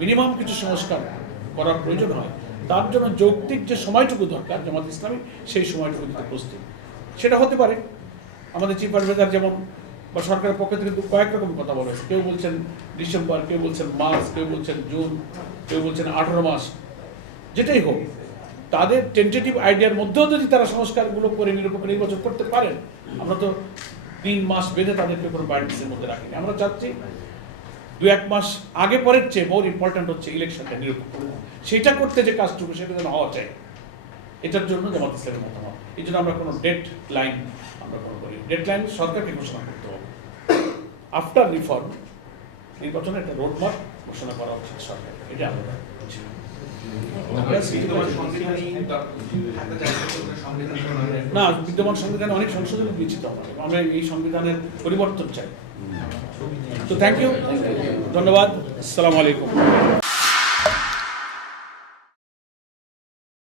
Minimum কিছু সংস্কার করার প্রয়োজন হয়, তার জন্য যৌক্তিক যে সময়টুকু দরকার জামাত ইসলামী সেই সময়টুকু দিতে প্রস্তুত। সেটা হতে পারে আমাদের চিফ অ্যাডভাইজার যেমন বা সরকারের পক্ষ থেকে কয়েক রকম কথা বলা হয়েছে। কেউ বলছেন ডিসেম্বর, কেউ বলছেন মার্চ, কেউ বলছেন জুন, কেউ বলছেন 18 মাস। যেটাই হোক, তাদের টেন্টেটিভ আইডিয়ার মধ্যেও যদি তারা সংস্কারগুলো করে নিরপেক্ষ নির্বাচন করতে পারেন, আমরা তো 3 মাস বেঁধে তাদেরকে কোনো বাইন্ডিংসের মধ্যে রাখিনি। আমরা চাচ্ছি 2-1 মাস আগে পরের চেয়ে মোর ইম্পর্ট্যান্ট হচ্ছে ইলেকশনটা নিরপেক্ষ। সেইটা করতে যে কাজটুকু সেটা যেন হওয়া চাই, এটার জন্য জামাত ইসলামের মতামত। এই জন্য আমরা কোনো ডেড লাইন আমরা কোনো করি। ডেড লাইন সরকারকে ঘোষণা করতে হবে। আফটার রিফর্ম নির্বাচনের একটা রোডম্যাপ ঘোষণা করা উচিত সরকার। এটা আমরা বলছি। না, বিদ্যমান সংবিধানে অনেক সংশোধন দিয়েছি তো আমরা এই সংবিধানের পরিবর্তন চাই। তো থ্যাংক ইউ, ধন্যবাদ, আসসালামু আলাইকুম।